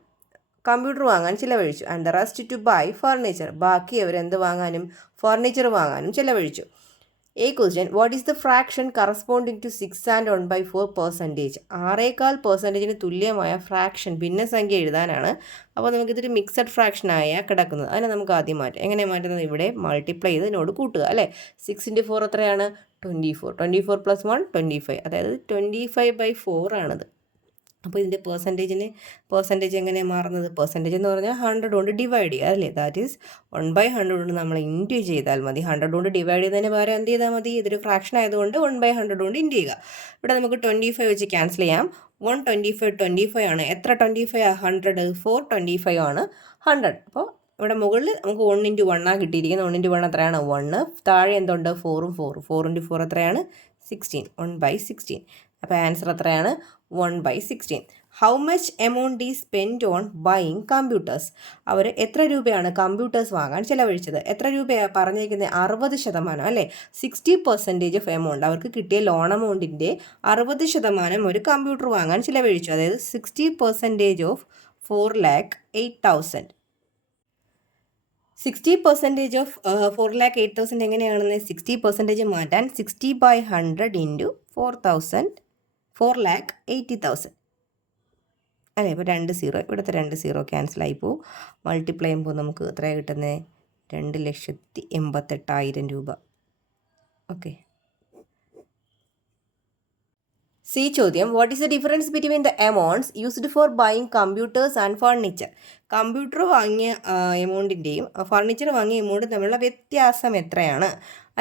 കമ്പ്യൂട്ടർ വാങ്ങാൻ ചിലവഴിച്ചു. And the rest to buy furniture. ബാക്കി അവർ എന്ത് വാങ്ങാനും? ഫർണിച്ചർ വാങ്ങാനും ചിലവഴിച്ചു. A question, what is the fraction corresponding to 6 and 1/4%? 6% തുല്യമായ ഫ്രാക്ഷൻ ഭിന്നസംഖ്യ എഴുതാനാണ്. അപ്പോൾ നമുക്കിതൊരു മിക്സഡ് ഫ്രാക്ഷനായ കിടക്കുന്നത്. അതിനെ നമുക്ക് ആദ്യം മാറ്റാം. എങ്ങനെ മാറ്റുന്നത്? ഇവിടെ മൾട്ടിപ്ലൈ ചെയ്ത് ഇതിനോട് കൂട്ടുക അല്ലേ. 6 × 4 എത്രയാണ്? 24. 24 + 1 25. അതായത് 25/4 ആണത്. അപ്പോൾ ഇതിൻ്റെ പെർസെൻറ്റേജ് എങ്ങനെയാണ് മാറുന്നത്? പെർസെൻറ്റേജ് എന്ന് പറഞ്ഞാൽ 100 കൊണ്ട് ഡിവൈഡ് ചെയ്യുക അല്ലേ. ദാറ്റ് ഈസ് 1/100 കൊണ്ട് നമ്മൾ ഇൻറ്റു ചെയ്താൽ മതി. 100 കൊണ്ട് ഡിവൈഡ് ചെയ്തതിന് പകരം എന്ത് ചെയ്താൽ മതി? ഇതൊരു ഫ്രാക്ഷൻ ആയതുകൊണ്ട് 1/100 കൊണ്ട് ഇൻറ്റു ചെയ്യുക. ഇവിടെ നമുക്ക് 25 വെച്ച് ക്യാൻസൽ ചെയ്യാം. 125 ആണ്. എത്ര 25? 100. 425 ആണ് 100. അപ്പോൾ ഇവിടെ മുകളിൽ നമുക്ക് 1 × 1 കിട്ടിയിരിക്കുന്നത്. 1 × 1 എത്രയാണ്? 1. താഴെ എന്തുണ്ട്? 4ഉം 4. 4 × 4 എത്രയാണ്? 16. 1/16. അപ്പോൾ ആൻസർ എത്രയാണ്? 1/16. How much amount is spend on buying computers? അവർ എത്ര രൂപയാണ് കമ്പ്യൂട്ടേഴ്സ് വാങ്ങാൻ ചിലവഴിച്ചത്? എത്ര രൂപയാണ് പറഞ്ഞിരിക്കുന്നത്? 60% അല്ലേ. 60% ഓഫ് എമൗണ്ട്, അവർക്ക് കിട്ടിയ ലോൺ എമൗണ്ടിൻ്റെ 60% ഒരു കമ്പ്യൂട്ടർ വാങ്ങാൻ ചിലവഴിച്ചു. അതായത് 60% ഓഫ് 4,08,000. 60% ഓഫ് 4,08,000 എങ്ങനെയാണെന്ന് 60% മാറ്റാൻ 60/100 × 4,80,000 അല്ലേ. ഇപ്പോൾ 2 0, ഇവിടുത്തെ 2 0 ക്യാൻസലായി പോവും. മൾട്ടിപ്ലൈ ചെയ്യുമ്പോൾ നമുക്ക് എത്രയാണ് കിട്ടുന്നത്? 2,88,000 രൂപ. ഓക്കെ. സി ചോദ്യം, what is the difference between the amounts used for buying computers and furniture? Computer വാങ്ങിയ എമൗണ്ടിൻ്റെയും ഫർണിച്ചർ വാങ്ങിയ എമൗണ്ടും തമ്മിലുള്ള വ്യത്യാസം എത്രയാണ്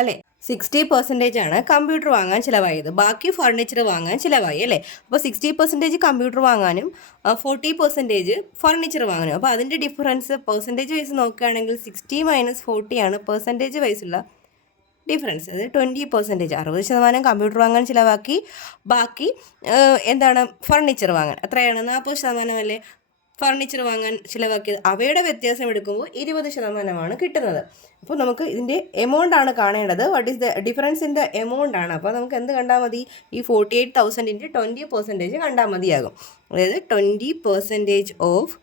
അല്ലേ. 60% ആണ് കമ്പ്യൂട്ടർ വാങ്ങാൻ ചിലവായത്, ബാക്കി ഫർണിച്ചർ വാങ്ങാൻ ചിലവായി അല്ലേ. അപ്പോൾ 60% കമ്പ്യൂട്ടർ വാങ്ങാനും 40% ഫർണിച്ചർ വാങ്ങാനും. അപ്പോൾ അതിൻ്റെ ഡിഫറൻസ് പെർസെൻറ്റേജ് വൈസ് നോക്കുകയാണെങ്കിൽ 60 - 40 ആണ് പെർസെൻറ്റേജ് വൈസുള്ള ഡിഫറൻസ്. അത് 20%. 60% കമ്പ്യൂട്ടർ വാങ്ങാൻ ചിലവാക്കി, ബാക്കി എന്താണ്? ഫർണിച്ചർ വാങ്ങാൻ. എത്രയാണ്? 40% അല്ലേ ഫർണിച്ചർ വാങ്ങാൻ ചിലവാക്കിയത്. അവയുടെ വ്യത്യാസം എടുക്കുമ്പോൾ 20% കിട്ടുന്നത്. അപ്പോൾ നമുക്ക് ഇതിൻ്റെ എമൗണ്ട് ആണ് കാണേണ്ടത്. What is the difference in the amount ആണ്. അപ്പോൾ നമുക്ക് എന്ത് കണ്ടാൽ മതി? ഈ 48,000-ൻ്റെ 20% കണ്ടാൽ മതിയാകും. അതായത് 20% ഓഫ്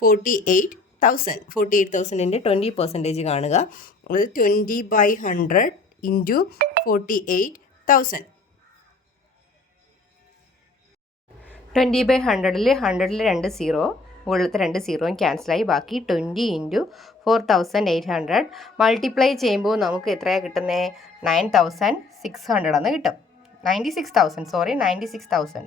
48,000. 48,000-ൻ്റെ 20% കാണുക. അതായത് 20/100 × 48,000. 20/100-ൽ 100-ൽ 2 0, മുകളിലത്തെ 2 0 ക്യാൻസലായി. ബാക്കി 20 × 4,800 മൾട്ടിപ്ലൈ ചെയ്യുമ്പോൾ നമുക്ക് എത്രയാണ് കിട്ടുന്നത്? 9,600 എന്ന് കിട്ടും. 96,000.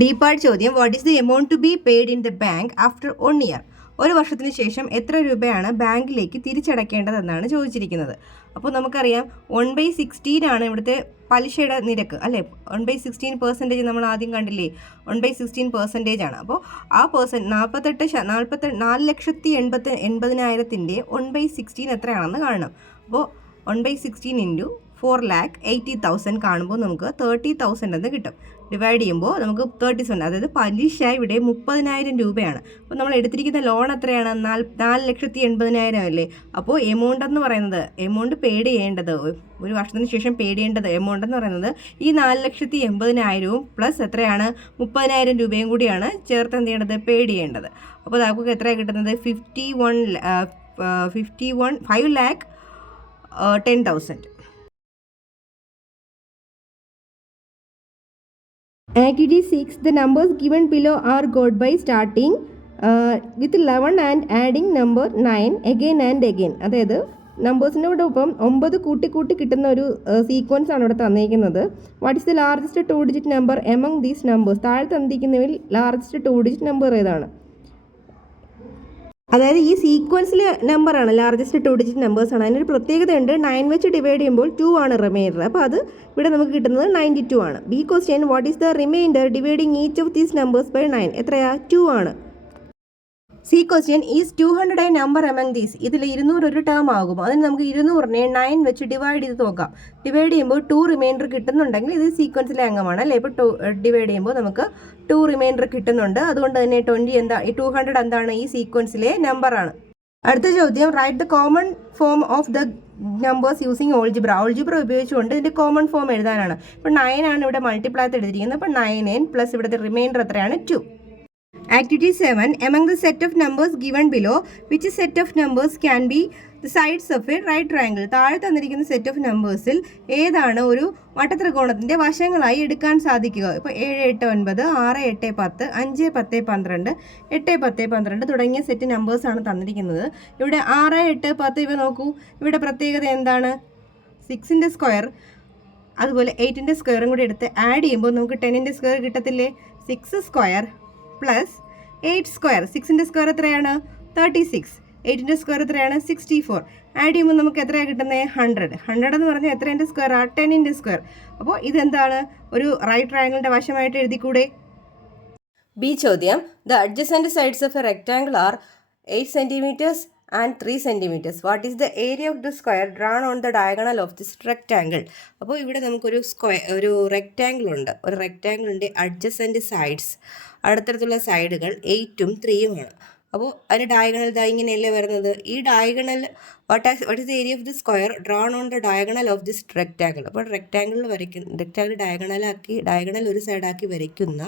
ഡി പാർട്ട് ചോദ്യം, what is the amount to be paid in the bank after 1 year? ഒരു വർഷത്തിന് ശേഷം എത്ര രൂപയാണ് ബാങ്കിലേക്ക് തിരിച്ചടയ്ക്കേണ്ടതെന്നാണ് ചോദിച്ചിരിക്കുന്നത്. അപ്പോൾ നമുക്കറിയാം 1/16 ആണ് ഇവിടുത്തെ പലിശയുടെ നിരക്ക് അല്ലേ. 1/16% നമ്മൾ ആദ്യം കണ്ടില്ലേ, 1/16% ആണ്. അപ്പോൾ ആ 4,80,000-ൻ്റെ 1/16 എത്രയാണെന്ന് കാണണം. അപ്പോൾ 1/16 × 4,80,000 കാണുമ്പോൾ നമുക്ക് 30,000 എന്ന് കിട്ടും. ഡിവൈഡ് ചെയ്യുമ്പോൾ നമുക്ക് 37, അതായത് പലിശ ഇവിടെ 30,000 രൂപയാണ്. അപ്പോൾ നമ്മൾ എടുത്തിരിക്കുന്ന ലോൺ എത്രയാണ്? 4,80,000 അല്ലേ. അപ്പോൾ എമൗണ്ട് എന്ന് പറയുന്നത്, എമൗണ്ട് പെയ്ഡ് ചെയ്യേണ്ടത്, ഒരു വർഷത്തിന് ശേഷം പെയ്ഡ് ചെയ്യേണ്ടത് എമൗണ്ട് എന്ന് പറയുന്നത് ഈ 4,80,000 പ്ലസ് എത്രയാണ്? 30,000 രൂപയും കൂടിയാണ് ചേർത്ത് എന്ത് ചെയ്യേണ്ടത്? പെയ്ഡ് ചെയ്യേണ്ടത്. അപ്പോൾ നമുക്ക് എത്രയാണ് കിട്ടുന്നത്? 5,10,000. Activity 6. The numbers given below are got by starting with 11 and adding number 9 again and again. അതായത് നമ്പേഴ്സിനോടൊപ്പം 9 കൂട്ടി കിട്ടുന്ന ഒരു സീക്വൻസ് ആണ് ഇവിടെ തന്നിരിക്കുന്നത്. What is the largest 2-digit number among these numbers? താഴെ തന്നിരിക്കുന്നതിൽ ലാർജസ്റ്റ് 2-digit നമ്പർ ഏതാണ്? അതായത് ഈ സീക്വൻസിലെ നമ്പറാണ് ലാർജസ്റ്റ് 2-digit നമ്പേഴ്സാണ്. അതിനൊരു പ്രത്യേകതയുണ്ട്. 9 വെച്ച് ഡിവൈഡ് ചെയ്യുമ്പോൾ 2 ആണ് റിമൈൻഡർ. അപ്പോൾ അത് ഇവിടെ നമുക്ക് കിട്ടുന്നത് 92 ആണ്. B question, what is the reminder dividing each of these numbers by 9? എത്രയാ? 2 ആണ്. C question, is 200 a number among these? ഇതിൽ 200 ഒരു ടേം ആകും. അതിന് നമുക്ക് 200-നെ 9 വെച്ച് ഡിവൈഡ് ചെയ്ത് നോക്കാം. ഡിവൈഡ് ചെയ്യുമ്പോൾ 2 റിമൈൻഡർ കിട്ടുന്നുണ്ടെങ്കിൽ ഇത് സീക്വൻസിലെ അംഗമാണ് അല്ലേ. ഇപ്പോൾ ഡിവൈഡ് ചെയ്യുമ്പോൾ നമുക്ക് 2 റിമൈൻഡർ കിട്ടുന്നുണ്ട്. അതുകൊണ്ട് തന്നെ 200 എന്താണ്? ഈ സീക്വൻസിലെ നമ്പറാണ്. അടുത്ത ചോദ്യം, write the common form of the numbers using algebra? Algebra ഉപയോഗിച്ചുകൊണ്ട് ഇതിൻ്റെ കോമൺ ഫോം എഴുതാനാണ്. ഇപ്പോൾ 9 ആണ് ഇവിടെ മൾട്ടിപ്ലൈ എടുത്തിരിക്കുന്നത്. അപ്പോൾ 9n പ്ലസ് ഇവിടുത്തെ റിമൈൻഡർ എത്രയാണ്? 2. Activity 7. Among the set of numbers given below, which set of numbers can be the sides of a right triangle? താഴെ തന്നിരിക്കുന്ന സെറ്റ് ഓഫ് നമ്പേഴ്സിൽ ഏതാണ് ഒരു വട്ടത്രികോണത്തിൻ്റെ വശങ്ങളായി എടുക്കാൻ സാധിക്കുക? ഇപ്പോൾ 7, 8, 9, 6, 8, 10, 5, 10, 12, 8, 10, 12 തുടങ്ങിയ സെറ്റ് നമ്പേഴ്സാണ് തന്നിരിക്കുന്നത്. ഇവിടെ 6, 8, 10 ഇവ നോക്കൂ. ഇവിടെ പ്രത്യേകത എന്താണ്? 6ൻ്റെ സ്ക്വയർ അതുപോലെ 8ൻ്റെ സ്ക്വയറും കൂടി എടുത്ത് ആഡ് ചെയ്യുമ്പോൾ നമുക്ക് 10ൻ്റെ സ്ക്വയർ കിട്ടത്തില്ലേ? 6 സ്ക്വയർ പ്ലസ് 8 സ്ക്വയർ. 6ൻ്റെ സ്ക്വയർ എത്രയാണ്? 36. 8ൻ്റെ സ്ക്വയർ എത്രയാണ്? 64. ആഡ് ചെയ്യുമ്പോൾ നമുക്ക് എത്രയാണ് കിട്ടുന്നത്? 100. 100 എന്ന് പറഞ്ഞാൽ എത്രേൻ്റെ സ്ക്വയർ? 10ൻ്റെ സ്ക്വയർ. അപ്പോൾ ഇതെന്താണ്? ഒരു റൈറ്റ് ട്രയാങ്കിളിൻ്റെ വശമായിട്ട് എഴുതിക്കൂടെ? ബി ചോദ്യം. The adjacent sides of a rectangle are 8 centimetres and 3 centimeters. What is the area of the square drawn on the diagonal of this rectangle? അപ്പോൾ ഇവിടെ നമുക്കൊരു ഒരു റെക്റ്റാങ്കിൾ ഉണ്ട്. ഒരു റെക്റ്റാങ്കിളിൻ്റെ അഡ്ജസൻറ്റ് സൈഡ്സ്, അടുത്തടുത്തുള്ള സൈഡുകൾ 8ഉം 3യുമാണ്. അപ്പോൾ അതിന് ഡയഗണൽ ഇങ്ങനെയല്ലേ വരുന്നത്? ഈ diagonal what is the area of the square drone on the diagonal of this rectangle? അപ്പോൾ റെക്റ്റാങ്കിൾ ഡയഗണൽ ഒരു സൈഡാക്കി വരയ്ക്കുന്ന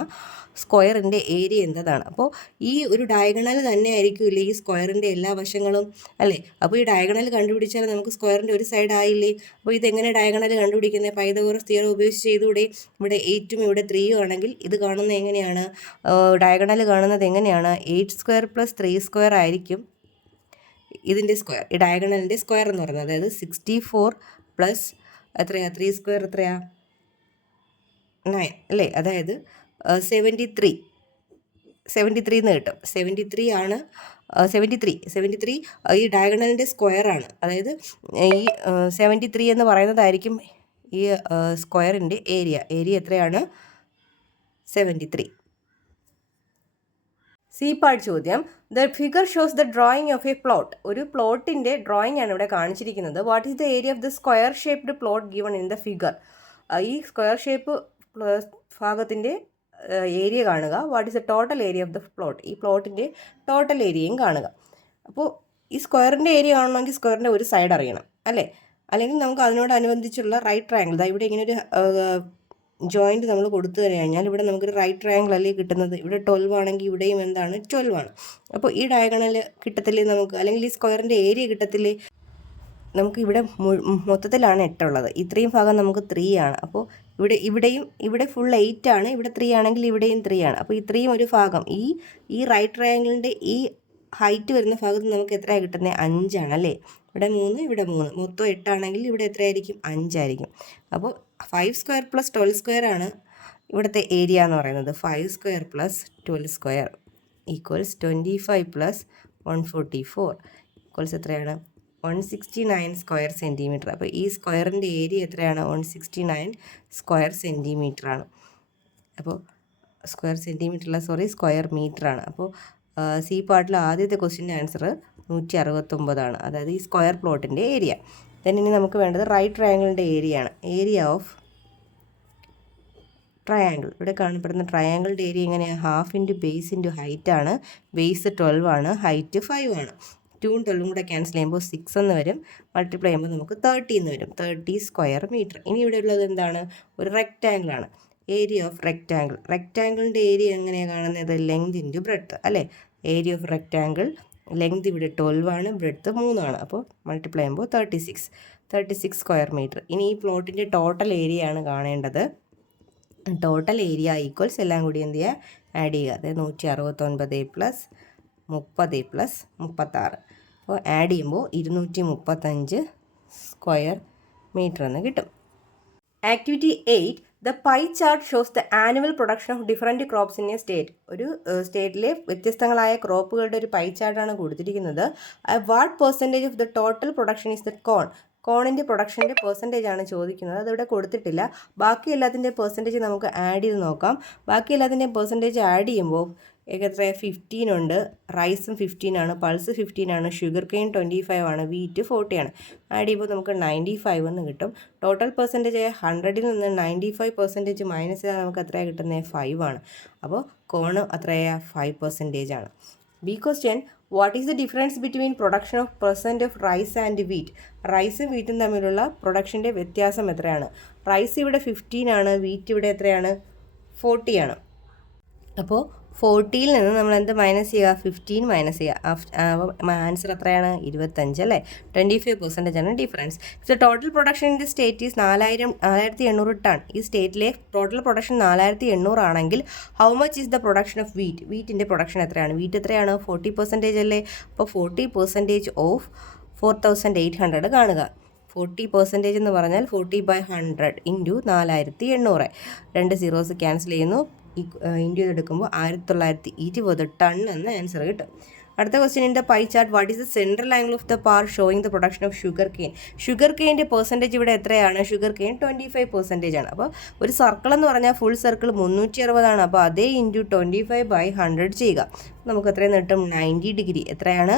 സ്ക്വയറിൻ്റെ ഏരിയ എന്തതാണ്? അപ്പോൾ ഈ ഒരു ഡയഗണൽ തന്നെ ആയിരിക്കില്ലേ ഈ സ്ക്വയറിൻ്റെ എല്ലാ വശങ്ങളും അല്ലേ? അപ്പോൾ ഈ ഡയഗണൽ കണ്ടുപിടിച്ചാൽ നമുക്ക് സ്ക്വയറിൻ്റെ ഒരു സൈഡ് ആയില്ലേ? അപ്പോൾ ഇതെങ്ങനെ ഡയഗണൽ കണ്ടുപിടിക്കുന്നത്? പൈതഗോറസ് തിയറം ഉപയോഗിച്ച് ചെയ്തുകൂടെ? ഇവിടെ 8ഉം ഇവിടെ 3യും ആണെങ്കിൽ ഇത് കാണുന്നത് എങ്ങനെയാണ്? ഡയഗണൽ കാണുന്നത് എങ്ങനെയാണ്? 8 സ്ക്വയർ പ്ലസ് 3 സ്ക്വയർ ആയിരിക്കും ഇതിൻ്റെ സ്ക്വയർ, ഈ ഡയഗണലിൻ്റെ സ്ക്വയർ എന്ന് പറയുന്നത്. അതായത് 64 പ്ലസ് എത്രയാ? 3 സ്ക്വയർ എത്രയാ? 9 അല്ലേ? അതായത് 73 എന്ന് കിട്ടും. 73 ആണ് 73 ഈ ഡയഗണലിൻ്റെ സ്ക്വയറാണ്. അതായത് ഈ 73 എന്ന് പറയുന്നതായിരിക്കും ഈ സ്ക്വയറിൻ്റെ ഏരിയ എത്രയാണ്? 73. സി പാർട്ട് ചോദ്യം. The figure shows the drawing of A plot. ഒരു പ്ലോട്ടിൻ്റെ ഡ്രോയിങ് ആണ് ഇവിടെ കാണിച്ചിരിക്കുന്നത്. What is the area of the square shaped plot given in the figure? ഈ സ്ക്വയർ ഷേപ്പ് ഭാഗത്തിൻ്റെ ഏരിയ കാണുക. What is the total area of the plot? ഈ പ്ലോട്ടിൻ്റെ total ഏരിയയും കാണുക. അപ്പോൾ ഈ സ്ക്വയറിൻ്റെ ഏരിയ കാണണമെങ്കിൽ സ്ക്വയറിൻ്റെ ഒരു സൈഡ് അറിയണം അല്ലേ? അല്ലെങ്കിൽ നമുക്ക് അതിനോടനുബന്ധിച്ചുള്ള റൈറ്റ് ട്രയാങ്കിൾ, ഇവിടെ ഇങ്ങനെ ഒരു ജോയിൻറ്റ് നമ്മൾ കൊടുത്തു കഴിഞ്ഞാൽ ഇവിടെ നമുക്കൊരു റൈറ്റ് ട്രയാങ്കിൾ അല്ലേ കിട്ടുന്നത്? ഇവിടെ 12 ആണെങ്കിൽ ഇവിടെയും എന്താണ്? 12 ആണ്. അപ്പോൾ ഈ ഡയഗണൽ കിട്ടത്തില്ലേ നമുക്ക്? അല്ലെങ്കിൽ ഈ സ്ക്വയറിൻ്റെ ഏരിയ കിട്ടത്തില്ലേ നമുക്ക്? ഇവിടെ മൊത്തത്തിലാണ് 8 ഉള്ളത്. ഇത്രയും ഭാഗം നമുക്ക് 3 ആണ്. അപ്പോൾ ഇവിടെ ഫുൾ 8 ആണ്. ഇവിടെ 3 ആണെങ്കിൽ ഇവിടെയും 3 ആണ്. അപ്പോൾ ഇത്രയും ഒരു ഭാഗം ഈ റൈറ്റ് ട്രയാങ്കിളിൻ്റെ ഈ ഹൈറ്റ് വരുന്ന ഭാഗത്ത് നമുക്ക് എത്രയാണ് കിട്ടുന്നത്? 5 ആണ് അല്ലേ? ഇവിടെ 3, ഇവിടെ 3, മൊത്തം 8 ആണെങ്കിൽ ഇവിടെ എത്രയായിരിക്കും? 5 ആയിരിക്കും. അപ്പോൾ 5 സ്ക്വയർ പ്ലസ് 12 സ്ക്വയർ ആണ് ഇവിടുത്തെ ഏരിയ എന്ന് പറയുന്നത്. 5 square plus 12 square equals 25 plus 144 equals എത്രയാണ്? 169 സ്ക്വയർ സെൻറ്റിമീറ്റർ. അപ്പോൾ ഈ സ്ക്വയറിൻ്റെ ഏരിയ എത്രയാണ്? 169 സ്ക്വയർ സെൻറ്റിമീറ്റർ ആണ്. അപ്പോൾ സ്ക്വയർ മീറ്റർ ആണ്. അപ്പോൾ സി പാർട്ടിൽ ആദ്യത്തെ ക്വസ്റ്റ്യൻ്റെ ആൻസർ 169 ആണ്. അതായത് ഈ സ്ക്വയർ പ്ലോട്ടിൻ്റെ ഏരിയ. ഇനി നമുക്ക് വേണ്ടത് റൈറ്റ് ട്രയാങ്കിളിൻ്റെ ഏരിയ ആണ്. Area of triangle. ഇവിടെ കാണപ്പെടുന്ന ട്രയാങ്കിളിൻ്റെ ഏരിയ എങ്ങനെയാണ്? Half into base into height ആണ്. ബേസ് 12 ആണ്, ഹൈറ്റ് 5 ആണ്. 2ഉം 12ഉം കൂടെ ക്യാൻസൽ ചെയ്യുമ്പോൾ 6 എന്ന് വരും. മൾട്ടിപ്ലൈ ചെയ്യുമ്പോൾ നമുക്ക് 30 എന്ന് വരും. 30 സ്ക്വയർ മീറ്റർ. ഇനി ഇവിടെ ഉള്ളത് എന്താണ്? ഒരു റെക്റ്റാങ്കിളാണ്. Area of rectangle. റെക്റ്റാങ്കിളിൻ്റെ ഏരിയ എങ്ങനെയാണ് കാണുന്നത്? ലെങ്ത് ഇൻറ്റു ബ്രെഡ്ത്ത് അല്ലേ? ഏരിയ ഓഫ് റെക്റ്റാങ്കിൾ ലെങ്ത് ഇവിടെ 12 ആണ്, ബ്രെഡ്ത്ത് 3 ആണ്. അപ്പോൾ മൾട്ടിപ്ലൈ ചെയ്യുമ്പോൾ 36 സ്ക്വയർ മീറ്റർ. ഇനി ഈ പ്ലോട്ടിൻ്റെ ടോട്ടൽ ഏരിയ ആണ് കാണേണ്ടത്. ടോട്ടൽ ഏരിയ ഈക്വൽസ് എല്ലാം കൂടി എന്ത് ചെയ്യുക? ആഡ് ചെയ്യുക. അതായത് 169 പ്ലസ് 30 പ്ലസ് 36. അപ്പോൾ ആഡ് ചെയ്യുമ്പോൾ 235 സ്ക്വയർ മീറ്റർ എന്ന് കിട്ടും. Activity 8. The pie chart shows the annual production of different crops in a state. ഒരു സ്റ്റേറ്റിലെ വ്യത്യസ്തങ്ങളായ ക്രോപ്പുകളുടെ ഒരു പൈ ചാർട്ടാണ് കൊടുത്തിരിക്കുന്നത്. What percentage of the total production is the കോണിൻ്റെ പ്രൊഡക്ഷൻ്റെ പെർസെൻറ്റേജ് ആണ് ചോദിക്കുന്നത്. അതിവിടെ കൊടുത്തിട്ടില്ല. ബാക്കി എല്ലാത്തിൻ്റെ പെർസെൻറ്റേജ് നമുക്ക് ആഡ് ചെയ്ത് നോക്കാം. ബാക്കി എല്ലാത്തിൻ്റെ പെർസെൻറ്റേജ് ആഡ് ചെയ്യുമ്പോൾ എത്ര 15 ഉണ്ട്, റൈസും 15 ആണ്, പൾസ് 15 ആണ്, ഷുഗർ കെയിൻ 25 ആണ്, വീറ്റ് 40 ആണ്. ആഡ് ചെയ്യുമ്പോൾ നമുക്ക് 95 എന്ന് കിട്ടും. ടോട്ടൽ പെർസെൻറ്റേജ് 100ൽ നിന്ന് 95% മൈനസ് ചെയ്താൽ നമുക്ക് എത്രയാണ് കിട്ടുന്നത്? 5 ആണ്. അപ്പോൾ കോണ് എത്രയാണ്? 5% ആണ്. B question. What is the difference between production of percent of rice and wheat? റൈസും വീറ്റും തമ്മിലുള്ള പ്രൊഡക്ഷൻ്റെ വ്യത്യാസം എത്രയാണ്? റൈസ് ഇവിടെ 15 ആണ്, വീറ്റ് ഇവിടെ എത്രയാണ്? 40 ആണ്. അപ്പോൾ 40ൽ നിന്ന് നമ്മൾ എന്ത് മൈനസ് ചെയ്യുക? 15 മൈനസ് ചെയ്യുക. ആൻസർ എത്രയാണ്? 25 അല്ലേ? 25% ആണ് difference. The total production in the state is 4800 ton. ഈ സ്റ്റേറ്റിലെ ടോട്ടൽ പ്രൊഡക്ഷൻ 4800 ആണെങ്കിൽ how much is the production of wheat? വീറ്റിൻ്റെ പ്രൊഡക്ഷൻ എത്രയാണ്? വീറ്റ് എത്രയാണ്? 40% അല്ലേ? അപ്പോൾ 40% ഓഫ് 4800 കാണുക. 40% എന്ന് പറഞ്ഞാൽ 40/100 ഇൻറ്റു 4800. 2 സീറോസ് ക്യാൻസൽ ചെയ്യുന്നു. ഇൻറ്റു ചെയ്തെടുക്കുമ്പോൾ 1920 ടൺ എന്ന ആൻസർ കിട്ടും. അടുത്ത question, in the pie chart what is the central angle of the part showing the production of sugar cane? Sugar കെയിൻ്റെ പെർസെൻറ്റേജ് ഇവിടെ എത്രയാണ്? ഷുഗർ കെയിൻ 25% ആണ്. അപ്പോൾ ഒരു സർക്കിൾ എന്ന് പറഞ്ഞാൽ ഫുൾ സർക്കിൾ 360 ആണ്. അപ്പോൾ അതേ ഇൻറ്റു 25/100 ചെയ്യുക. നമുക്ക് എത്രയും കിട്ടും? 90 ഡിഗ്രി. എത്രയാണ്?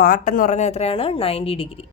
പാർട്ട് എന്ന് പറഞ്ഞാൽ എത്രയാണ്? 90 ഡിഗ്രി.